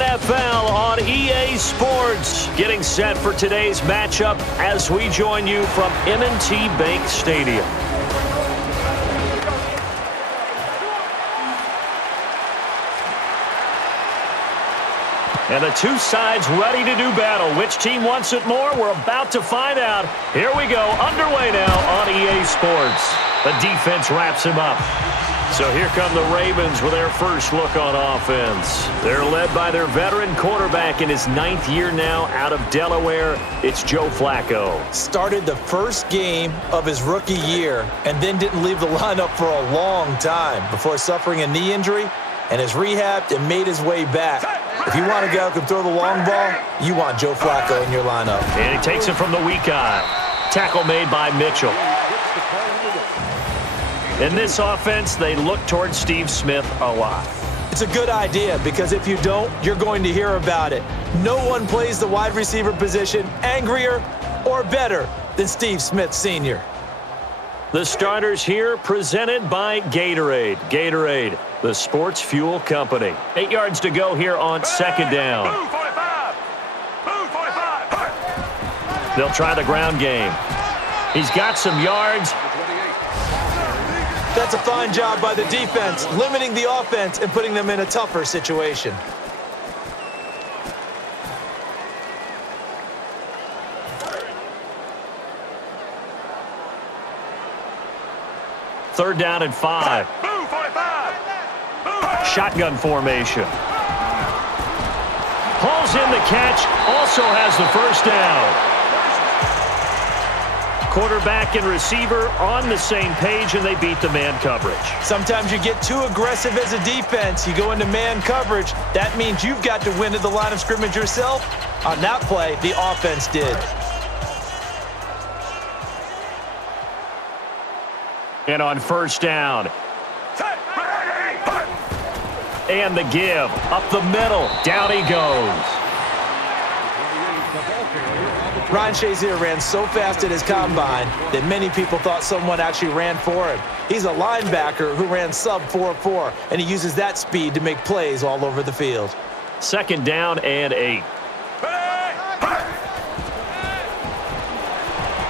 NFL on EA Sports. Getting set for today's matchup as we join you from M&T Bank Stadium. And the two sides ready to do battle. Which team wants it more? We're about to find out. Here we go, underway now on EA Sports. The defense wraps him up. So here come the Ravens with their first look on offense. They're led by their veteran quarterback in his 9th year now out of Delaware. It's Joe Flacco. Started the first game of his rookie year and then didn't leave the lineup for a long time before suffering a knee injury and has rehabbed and made his way back. If you want a guy who can throw the long ball, you want Joe Flacco in your lineup. And he takes it from the weak eye. Tackle made by Mitchell. In this offense, they look towards Steve Smith a lot. It's a good idea because if you don't, you're going to hear about it. No one plays the wide receiver position angrier or better than Steve Smith Sr. The starters here presented by Gatorade. Gatorade, the sports fuel company. 8 yards to go here on second down. They'll try the ground game. He's got some yards. That's a fine job by the defense, limiting the offense and putting them in a tougher situation. Third down and 5. Shotgun formation. Hauls in the catch, also has the first down. Quarterback and receiver on the same page, and they beat the man coverage. Sometimes you get too aggressive as a defense. You go into man coverage. That means you've got to win at the line of scrimmage yourself. On that play, the offense did. And on first down. And the give. Up the middle. Down he goes. Ryan Shazier ran so fast at his combine that many people thought someone actually ran for him. He's a linebacker who ran sub 4.4, and he uses that speed to make plays all over the field. Second down and 8.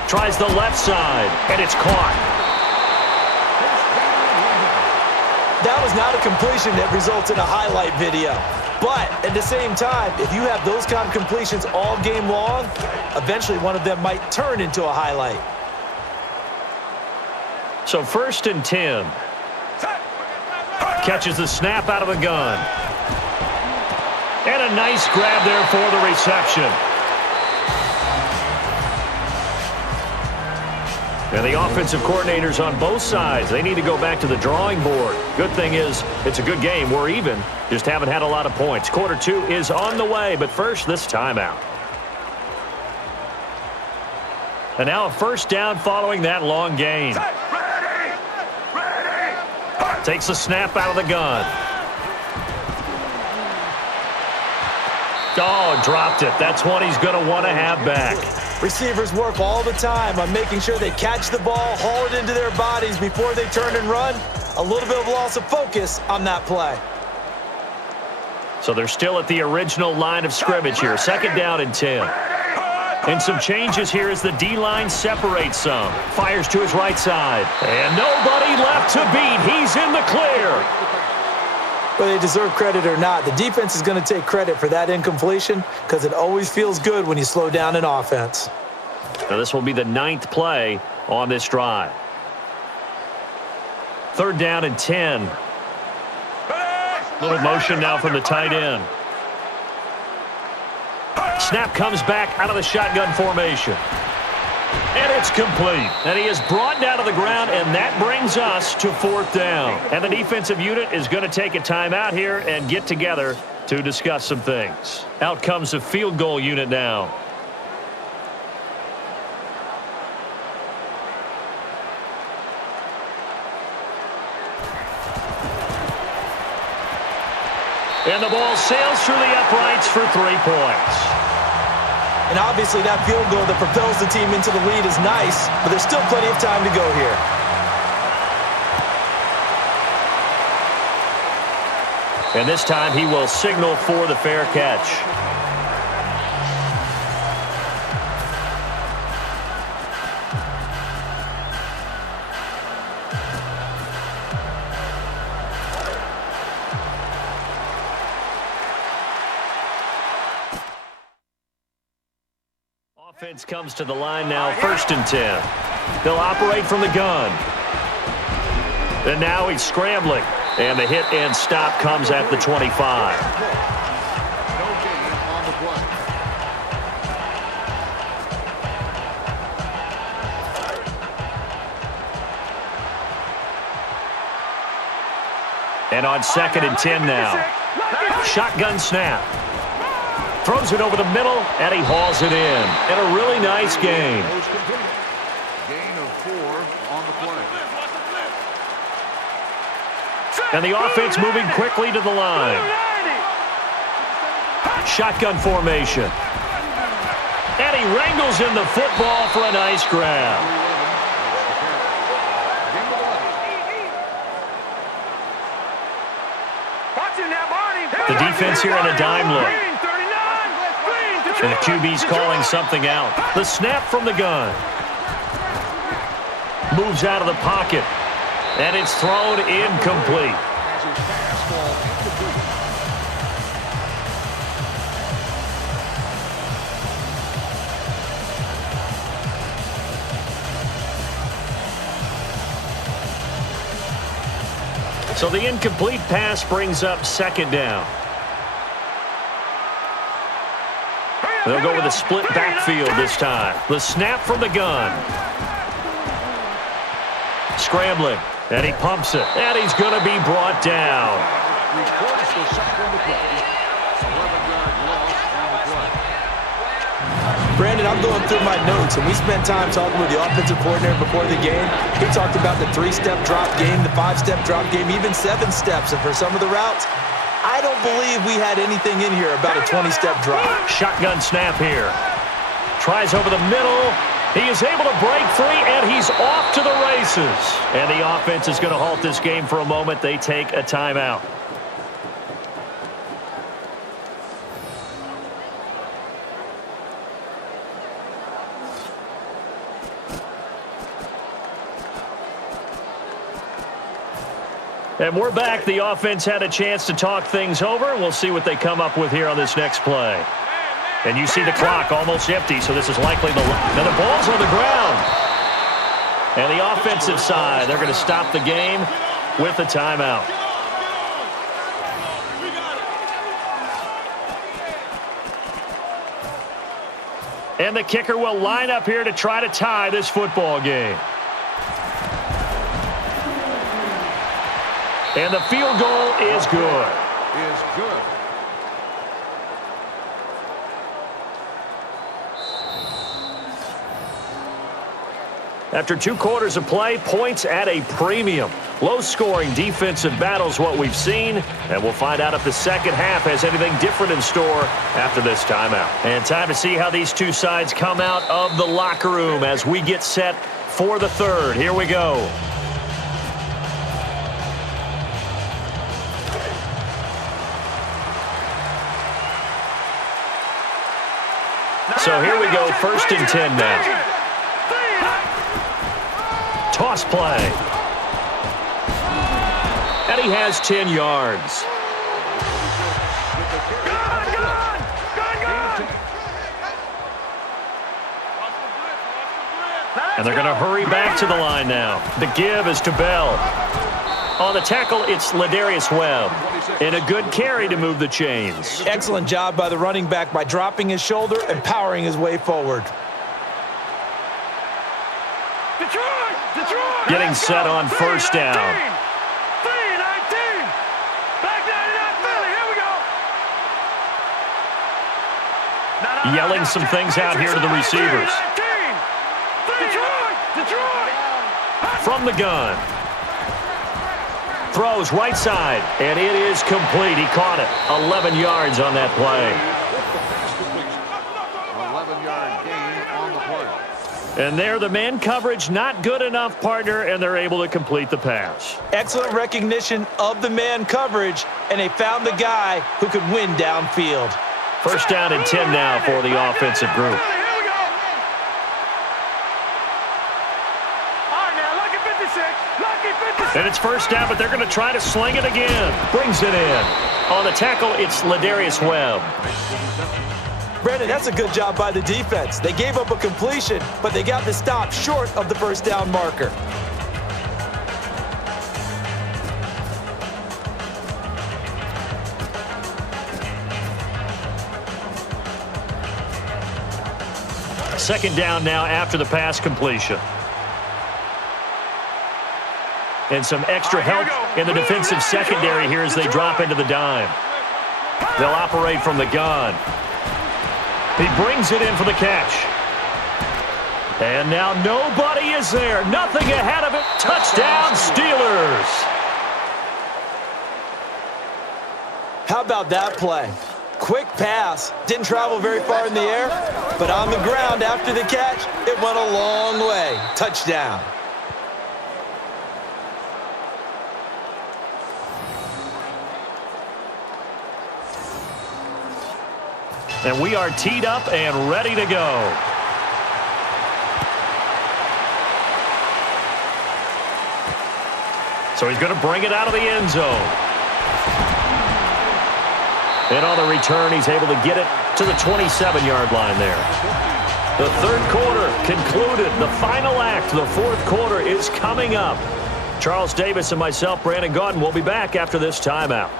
Tries the left side, and it's caught. That was not a completion that results in a highlight video. But at the same time, if you have those kind of completions all game long, eventually one of them might turn into a highlight. So first and 10. Catches the snap out of the gun. And a nice grab there for the reception. And the offensive coordinators on both sides, they need to go back to the drawing board. Good thing is, it's a good game. We're even. Just haven't had a lot of points. Quarter 2 is on the way, but first, this timeout. And now a first down following that long gain. Takes the snap out of the gun. Oh, dropped it. That's one he's going to want to have back. Receivers work all the time on making sure they catch the ball, haul it into their bodies before they turn and run. A little bit of loss of focus on that play. So they're still at the original line of scrimmage here. Second down and 10. And some changes here as the D-line separates some. Fires to his right side. And nobody left to beat. He's in the clear. Whether they deserve credit or not, the defense is going to take credit for that incompletion because it always feels good when you slow down an offense. Now this will be the 9th play on this drive. Third down and 10. Little motion now from the tight end. Snap comes back out of the shotgun formation. And it's complete. And he is brought down to the ground, and that brings us to fourth down. And the defensive unit is going to take a timeout here and get together to discuss some things. Out comes the field goal unit now. And the ball sails through the uprights for 3 points. And obviously that field goal that propels the team into the lead is nice, but there's still plenty of time to go here. And this time he will signal for the fair catch. Offense comes to the line now, 1st and 10. They'll operate from the gun. And now he's scrambling. And the hit and stop comes at the 25. No gain on the play. And on 2nd and 10 now. Shotgun snap. Throws it over the middle, and he hauls it in. And a really nice gain. Gain of 4 on the play. And the offense moving quickly to the line. Shotgun formation. And he wrangles in the football for a nice grab. The defense here in a dime look. And the QB's calling something out. The snap from the gun. Moves out of the pocket. And it's thrown incomplete. So the incomplete pass brings up 2nd down. They'll go with a split backfield this time. The snap from the gun. Scrambling. And he pumps it. And he's going to be brought down. Records the sack on the play. 11-yard loss on the play. Brandon, I'm going through my notes, and we spent time talking with the offensive coordinator before the game. He talked about the 3-step drop game, the 5-step drop game, even 7 steps. And for some of the routes, I don't believe we had anything in here about a 20-step drop. Shotgun snap here. Tries over the middle. He is able to break free, and he's off to the races. And the offense is going to halt this game for a moment. They take a timeout. And we're back. The offense had a chance to talk things over, and we'll see what they come up with here on this next play. And you see the clock almost empty, so this is likely the... Now the ball's on the ground. And the offensive side, they're going to stop the game with a timeout. And the kicker will line up here to try to tie this football game. And the field goal is good. Is good. After 2 quarters of play, points at a premium. Low-scoring defensive battles what we've seen, and we'll find out if the second half has anything different in store after this timeout. And time to see how these two sides come out of the locker room as we get set for the third. Here we go. So here we go, 1st and 10 now. Toss play. And he has 10 yards. And they're going to hurry back to the line now. The give is to Bell. On the tackle, it's Ladarius Webb. And a good carry to move the chains. Excellent job by the running back by dropping his shoulder and powering his way forward. Getting set on 1st down. Yelling some things out here to the receivers. From the gun. Throws right side, and it is complete. He caught it. 11 yards on that play. 11-yard gain on the play. And there, the man coverage not good enough, partner, and they're able to complete the pass. Excellent recognition of the man coverage, and they found the guy who could win downfield. First down and 10 now for the offensive group. And it's first down, but they're going to try to sling it again. Brings it in. On the tackle, it's Ladarius Webb. Brandon, that's a good job by the defense. They gave up a completion, but they got the stop short of the first down marker. Second down now after the pass completion. And some extra help in the defensive secondary here as they drop into the dime. They'll operate from the gun. He brings it in for the catch. And now nobody is there. Nothing ahead of it. Touchdown, Steelers. How about that play? Quick pass. Didn't travel very far in the air, but on the ground after the catch, it went a long way. Touchdown. And we are teed up and ready to go. So he's going to bring it out of the end zone. And on the return, he's able to get it to the 27-yard line there. The third quarter concluded. The final act, the fourth quarter, is coming up. Charles Davis and myself, Brandon Gaudin, will be back after this timeout.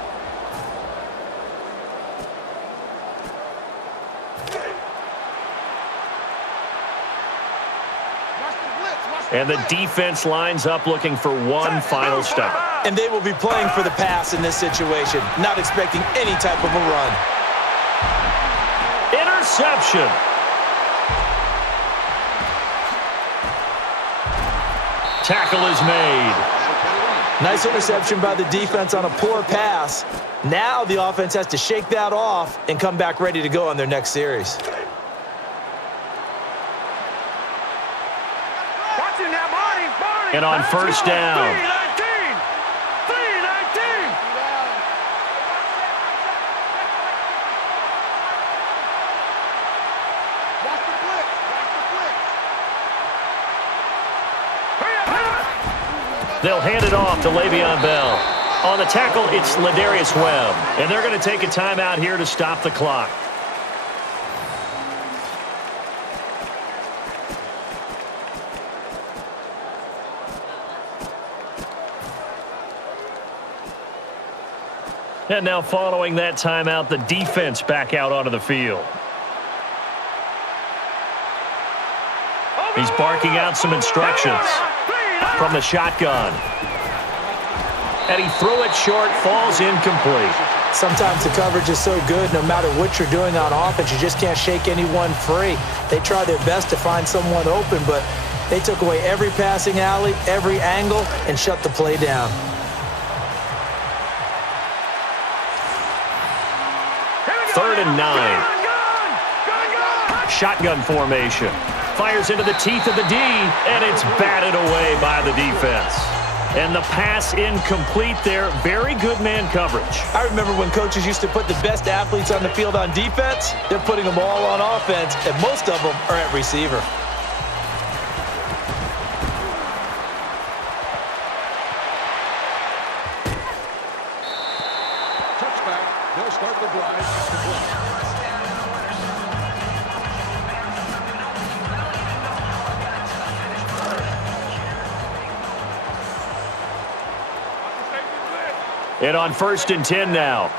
And the defense lines up looking for one final stop. And they will be playing for the pass in this situation, not expecting any type of a run. Interception. Tackle is made. Nice interception by the defense on a poor pass. Now the offense has to shake that off and come back ready to go on their next series. And on first down. They'll hand it off to Le'Veon Bell. On the tackle, it's Ladarius Webb. And they're going to take a timeout here to stop the clock. And now following that timeout, the defense back out onto the field. He's barking out some instructions from the shotgun. And he threw it short, falls incomplete. Sometimes the coverage is so good, no matter what you're doing on offense, you just can't shake anyone free. They try their best to find someone open, but they took away every passing alley, every angle, and shut the play down. Third and 9. Shotgun formation. Fires into the teeth of the D, and it's batted away by the defense. And the pass incomplete there. Very good man coverage. I remember when coaches used to put the best athletes on the field on defense. They're putting them all on offense, and most of them are at receiver. Touchback. They'll start the drive at the play. And on first and 10 now.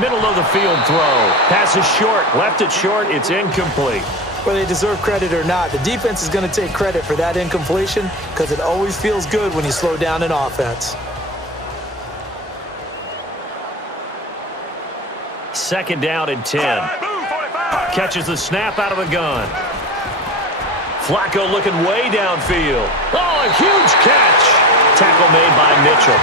Middle of the field throw. Pass is short. Left it short. It's incomplete. Whether they deserve credit or not, the defense is going to take credit for that incompletion because it always feels good when you slow down an offense. Second down and 10. Catches the snap out of the gun. Flacco looking way downfield. Oh, a huge catch. Tackle made by Mitchell.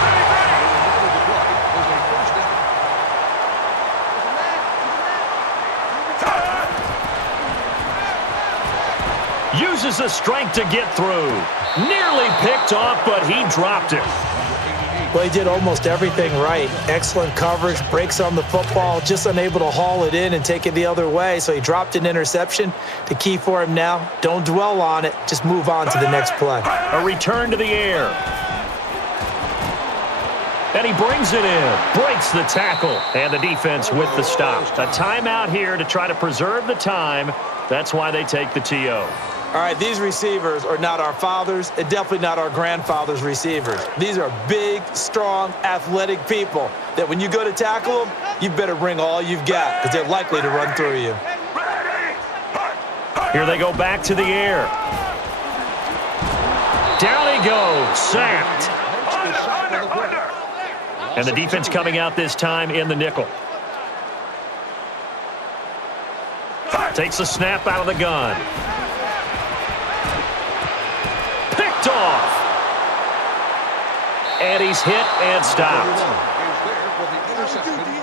uses the strength to get through. Nearly picked off, but he dropped it. Well, he did almost everything right. Excellent coverage, breaks on the football, just unable to haul it in and take it the other way. So he dropped an interception. The key for him now, don't dwell on it. Just move on to the next play. A return to the air. And he brings it in, breaks the tackle, and the defense with the stop. A timeout here to try to preserve the time. That's why they take the TO. All right, these receivers are not our fathers and definitely not our grandfather's receivers. These are big, strong, athletic people that when you go to tackle them, you better bring all you've got because they're likely to run through you. Here they go back to the air. Down he goes, sacked. And the defense coming out this time in the nickel. Takes the snap out of the gun. Picked off. And he's hit and stopped.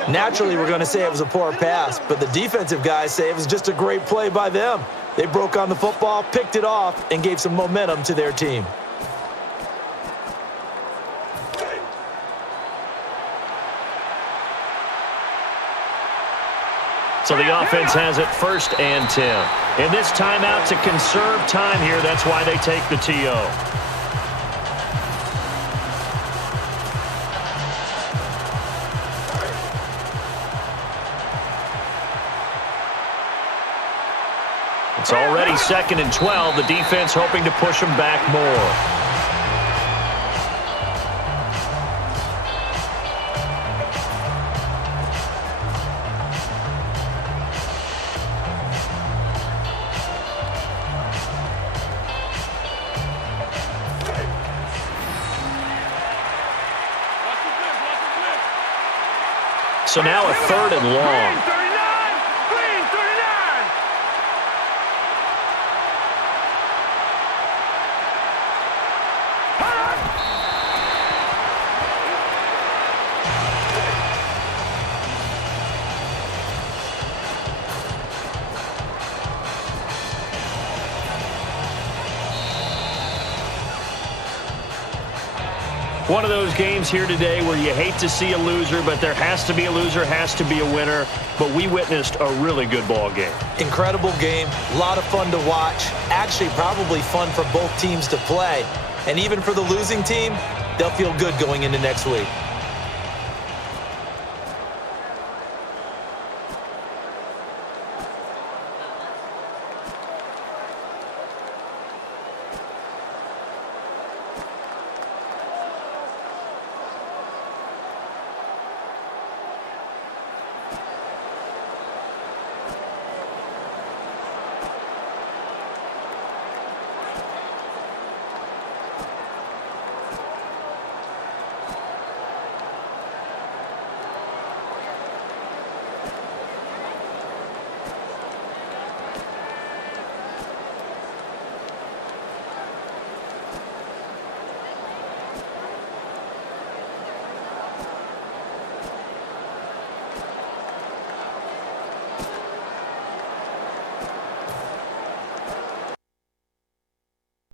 Naturally, we're going to say it was a poor pass, but the defensive guys say it was just a great play by them. They broke on the football, picked it off, and gave some momentum to their team. So the offense has it 1st and 10. In this timeout to conserve time here, that's why they take the TO. It's already 2nd and 12. The defense hoping to push them back more. So now a 3rd and long. One of those games here today where you hate to see a loser, but there has to be a loser, has to be a winner. But we witnessed a really good ball game. Incredible game, a lot of fun to watch. Actually, probably fun for both teams to play. And even for the losing team, they'll feel good going into next week.